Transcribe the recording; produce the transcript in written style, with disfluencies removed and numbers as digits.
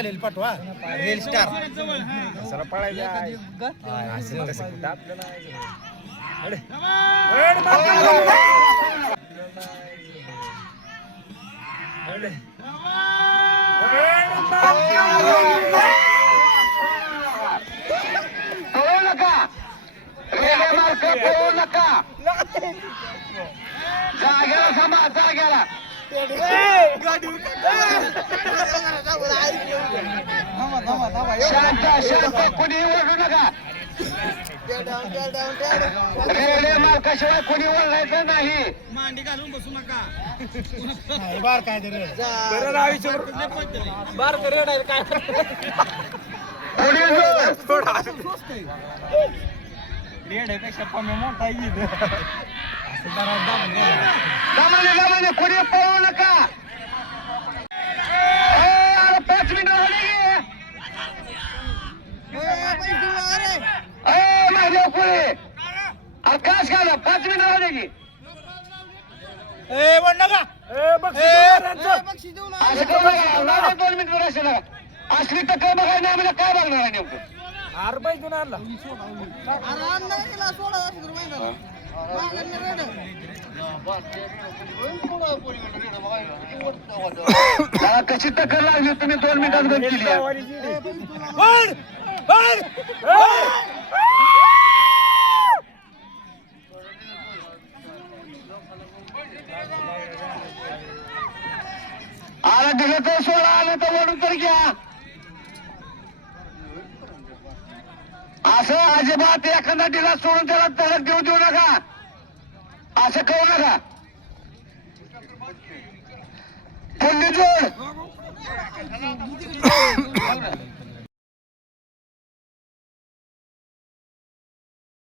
झालेली पाठवा rail star sir पळायचं आपल्याला नका रेल्वे मार्ग पळू नका जाग्याला थांबा जाग्याला शांत शांत कोणी ओरडू नका रेल्वे मार्गाशिवाय कोणी ओरडायचं नाही मांडी घालून बसू नका बार काय तरी बार रेड आहे काय रेड्यापेक्षा कमी मोठा आहे दमाने कोणी पळू नका 5 मिनिटं झाली माझ्या पुढे आकाश घाला 5 मिनिटं झाले की असं करू नका 2 मिनिटं असेल असली टक्कर बघायला आम्हाला काय बघणार आहे नेमकं कशी टक्कर लागली तुम्ही 2 मिनिटात बंद केली आला दिलं तर सोडा आलं तर वडून तर घ्या असं अजिबात एखादा डिला सोडून त्याला तडक देऊ नका असं करू नका पुंडी जोड